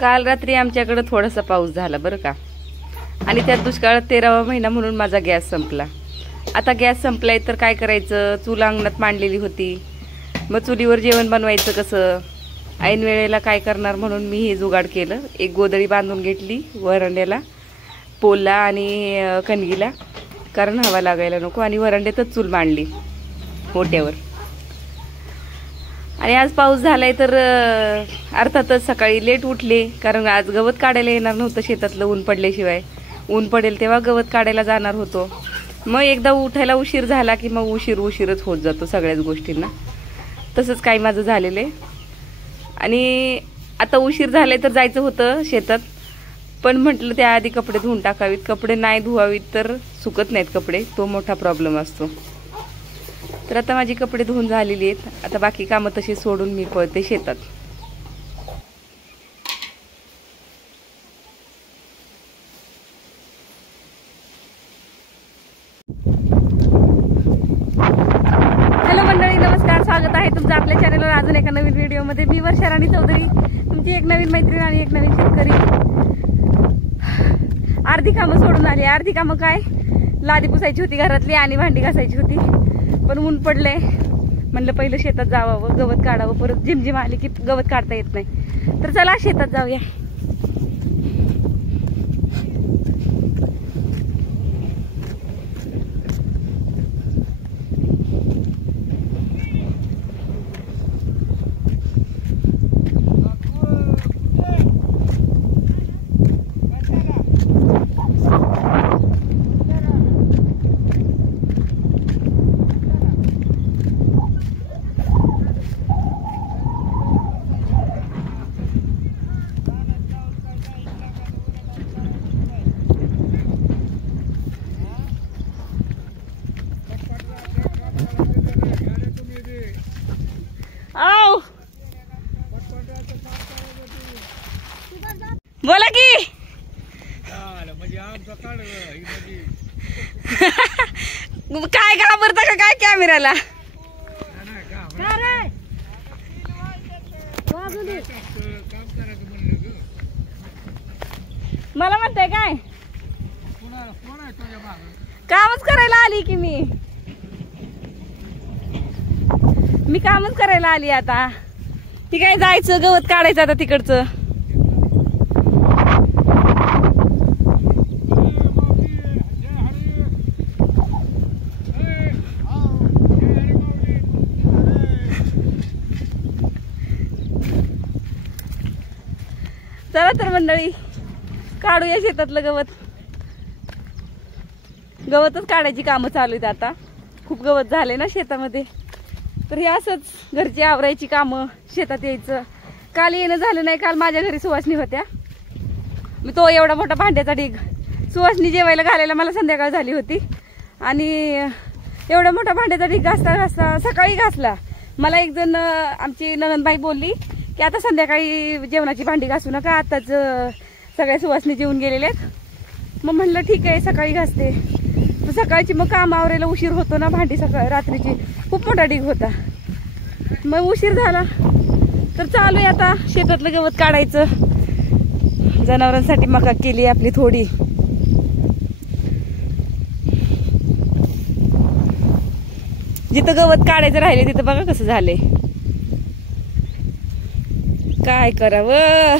काल रात्री आमच्याकडे थोडासा पाऊस झाला बरं का. आणि त्यात दुष्काळात 13वा महिना म्हणून माझा गॅस संपला. आता गॅस संपलाय तर काय करायचं. चूल अंगणात मांडलेली होती. मग चुलीवर जेवण बनवायचं कसं. ऐन वेळेला काय करणार म्हणून मी हे जुगाड केलं. एक गोधडी बांधून घेतली वरांड्याला, पोलला आणि कणगीला, कारण हवा लागायला नको. आणि वरांड्यातच चूल मांडली मोठ्यावर. आणि आज पाऊस झालाय तर अर्थातच सकाळी लेट उठले, कारण आज गवत काढायला येणार नव्हतं शेतातलं ऊन पडल्याशिवाय. ऊन पडेल तेव्हा गवत काढायला जाणार होतो. मग एकदा उठायला उशीर झाला की मग उशीरच होत जातो सगळ्याच गोष्टींना. तसंच काही माझं झालेलं आहे. आणि आता उशीर झाले तर जायचं होतं शेतात, पण म्हटलं त्याआधी कपडे धुवून टाकावीत. कपडे नाही धुवावीत तर सुकत नाहीत कपडे, तो मोठा प्रॉब्लेम असतो. तर आता माझी कपडे धुवून झालेली आहेत. आता बाकी कामं तशी सोडून मी पळते शेतात. हॅलो मंडळी, नमस्कार. स्वागत आहे तुमचं आपल्या चॅनलवर अजून एका नवीन व्हिडिओमध्ये. मी वर्षा राणी चौधरी, तुमची एक नवीन मैत्रीण आणि एक नवीन शेतकरी. अर्धी कामं सोडून आली. अर्धी कामं काय, लादी पुसायची होती घरातली आणि भांडी घासायची होती, पण ऊन पडलंय. म्हणलं पहिलं शेतात जावावं, गवत काढावं. परत झिमझिम आली की गवत काढता येत नाही. तर चला शेतात जाऊया. बोला की. काय घाबरता का काय कॅमेराला. मला म्हणताय काय, कामच करायला आली की मी कामच करायला आली. आता ती काय जायचं गवत काढायचं आता तिकडचं. चला तर मंडळी, काढूया शेतातलं गवत. गवतच काढायची कामं चालू आहेत आता. खूप गवत झाले ना शेतामध्ये. तर हे असंच घरची आवरायची कामं, शेतात यायचं. काल येणं झालं नाही. काल माझ्या घरी सुवासनी होत्या. मी तो एवढा मोठा भांड्याचा ढीग सुवासनी जेवायला घालायला मला संध्याकाळ झाली होती. आणि एवढा मोठा भांड्याचा ढीग घासता सकाळी घासला. मला एक जण आमची ननंदबाई बोलली की आता संध्याकाळी जेवणाची भांडी घासू नका, आताच सगळ्या सुवासनी जेवून गेलेले आहेत. मग म्हणलं ठीक आहे, सकाळी घासते. सकाळची मग काम आवरायला उशीर होतो ना. भांडी रात्रीची खूप मोठा ढीग होता. मग उशीर झाला तर चालू आहे आता शेतातलं गवत काढायचं. जनावरांसाठी मका केली आपली थोडी. जिथं गवत काढायचं राहिले तिथं बघा कसं झालंय. काय करावं.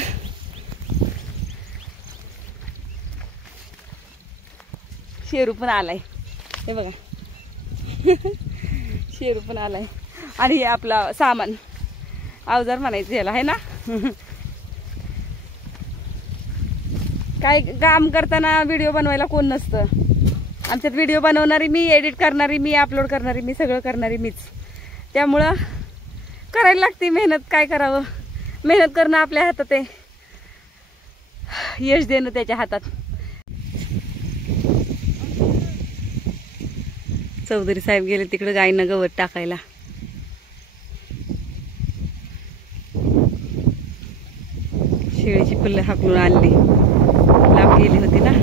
शेरू पण आलाय, हे बघा. शेरू पण आलाय. आणि हे आपला सामान, अवजार म्हणायचं याला, आहे ना. काय काम करताना व्हिडिओ बनवायला कोण नसतं. आमच्यात व्हिडिओ बनवणारी मी, एडिट करणारी मी, अपलोड करणारी मी, सगळं करणारी मीच. त्यामुळं करायला लागते मेहनत. काय करावं, मेहनत करणं आपल्या हातात आहे, यश देणं त्याच्या हातात. चौधरी साहेब गेले तिकडे गायींना गवत टाकायला. शेळीची पिल्लं हाकलून आणली, लाभ गेली होती ना.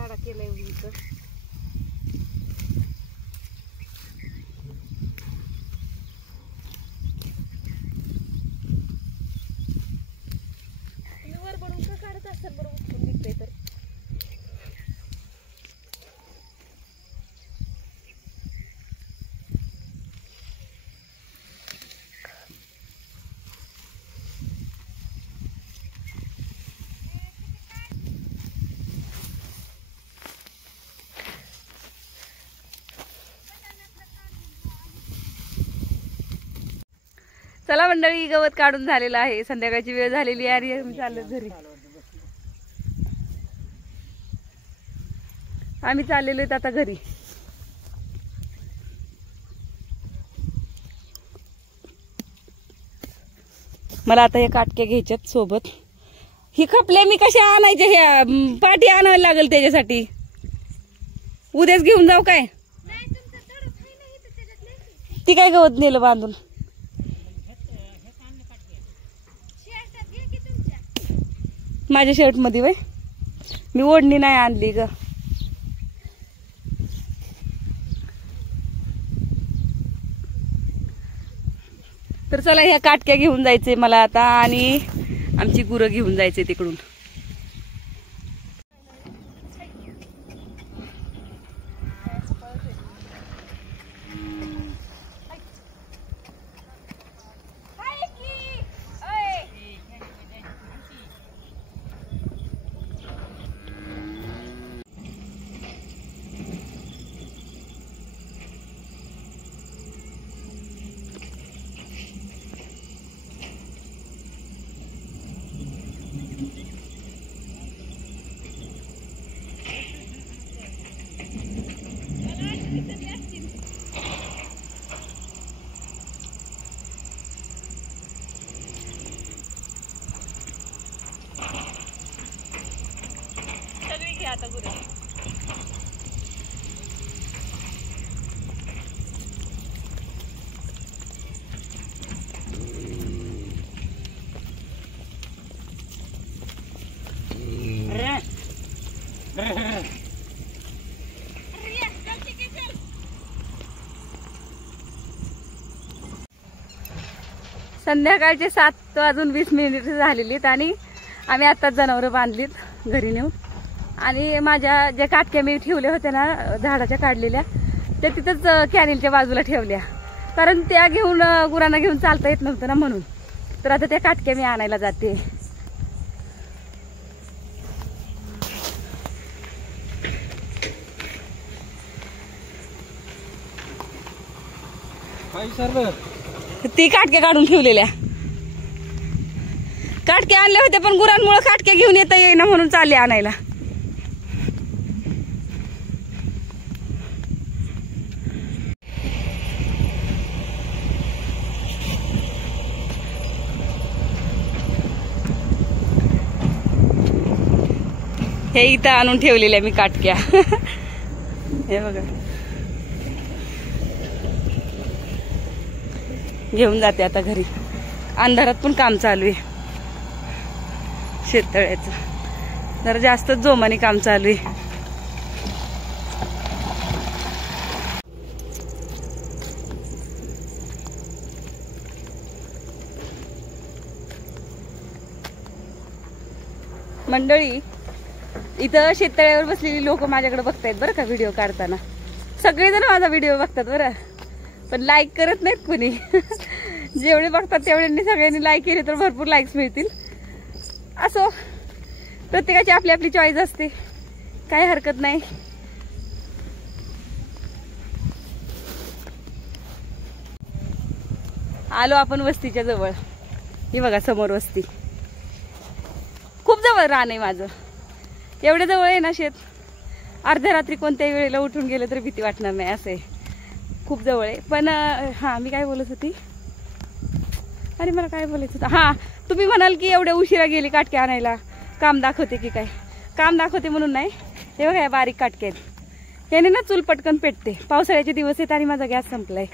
राडा केलाय उंच. तुम्ही वर बनवून का काढत असाल बरं उचलून निघतंय तर. चला मंडळी, गवत काढून झालेलं आहे, संध्याकाळची वेळ झालेली आहे आणि चाललो घरी. आम्ही चाललेलो आहेत आता घरी. मला आता हे काटके घ्यायच्यात सोबत. ही खपल्या मी कशा आणायच्या, ह्या पाठी आणायला लागेल त्याच्यासाठी. उद्याच घेऊन जाऊ काय? ती काय गवत नेलं बांधून. माझ्या शर्ट मध्ये वय मी ओढणी नाही आणली ग. तर चला ह्या काटक्या घेऊन जायचे मला आता आणि आमची गुरं घेऊन जायचे तिकडून. आता गुरं संध्याकाळचे 7:20 झालेली आहेत आणि आम्ही आत्ताच जनावरं बांधलीत घरी नेऊन. आणि माझ्या ज्या काटक्या मी ठेवल्या होत्या ना झाडाच्या काढलेल्या, त्या तिथंच कॅनेलच्या बाजूला ठेवल्या, कारण त्या घेऊन गुरांना घेऊन चालता येत नव्हतं ना म्हणून. तर आता त्या काटक्या मी आणायला जाते. ती काटक्या काढून ठेवलेल्या काटक्या आणल्या होत्या, पण गुरांमुळे काटक्या घेऊन येता येईना म्हणून चालले आणायला. हे इथं आणून ठेवलेल्या मी काटक्या. हे बघा, घेऊन जाते आता घरी. अंधारात पण काम चालू आहे शेततळ्याचं, जरा जास्तच जोमाने काम चालू आहे. मंडळी, इथं शेततळ्यावर बसलेली लोक माझ्याकडे बघतायत बरं का व्हिडिओ काढताना. सगळेजण माझा व्हिडिओ बघतात बरं, पण लाईक करत नाहीत कोणी. जेवढे बघतात तेवढ्यांनी सगळ्यांनी लाईक केले तर भरपूर लाईक्स मिळतील. असो, प्रत्येकाची आपली आपली चॉईस असते, काही हरकत नाही. आलो आपण वस्तीच्या जवळ. ही बघा समोर वस्ती. खूप जवळ रान आहे माझं. एवढ्या जवळ आहे ना शेत, अर्ध्या रात्री कोणत्याही वेळेला उठून गेलं तर भीती वाटणार नाही, असं आहे. खूप जवळ आहे. पण हा, मी काय बोलत होती, अरे मला काय बोलायचं होतं. हा, तुम्ही म्हणाल की एवढ्या उशिरा गेली काटक्या आणायला, काम दाखवते की काय. काम दाखवते म्हणून नाही, हे बघा या बारीक काटक्या आहेत, याने ना चूल पटकन पेटते. पावसाळ्याचे दिवस आहेत आणि माझा गॅस संपलाय.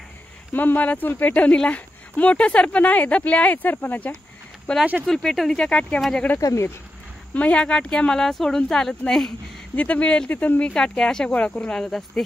मग मला चूल पेटवणीला मोठं सरपण आहे, दपल्या आहेत सरपणाच्या, पण अशा चूल पेटवणीच्या काटक्या माझ्याकडे कमी आहेत. मग ह्या काटक्या मला सोडून चालत नाही, जिथं मिळेल तिथून मी काटक्या अशा गोळा करून आणत असते.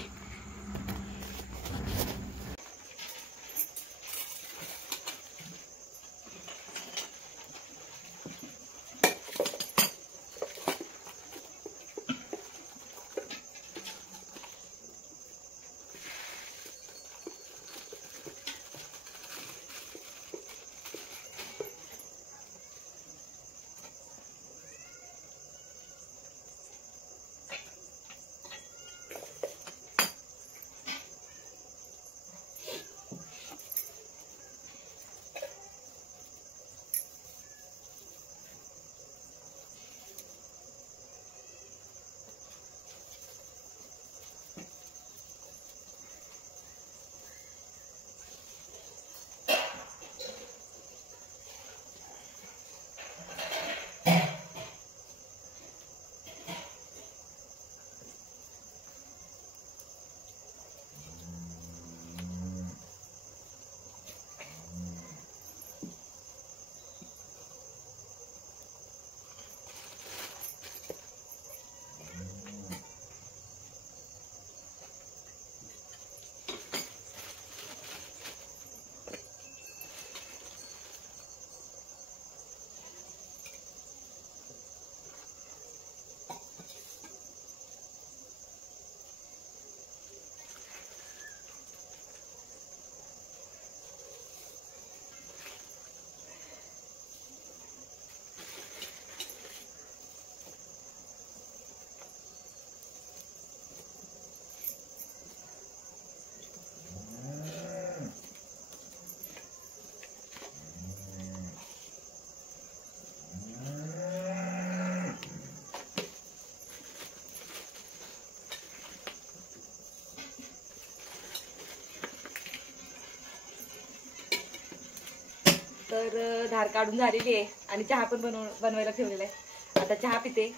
तर धार काढून झालेली आहे आणि चहा पण बनवायला ठेवलेला आहे. आता चहा पिते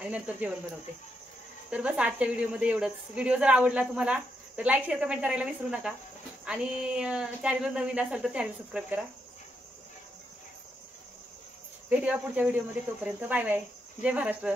आणि नंतर जेवण बनवते. तर बस आजच्या व्हिडिओमध्ये एवढंच. व्हिडिओ जर आवडला तुम्हाला तर लाईक शेअर कमेंट करायला विसरू नका आणि चॅनलवर नवीन असाल तर चॅनल सबस्क्राईब करा. भेटूया पुढच्या व्हिडिओमध्ये. तोपर्यंत बाय बाय. जय महाराष्ट्र.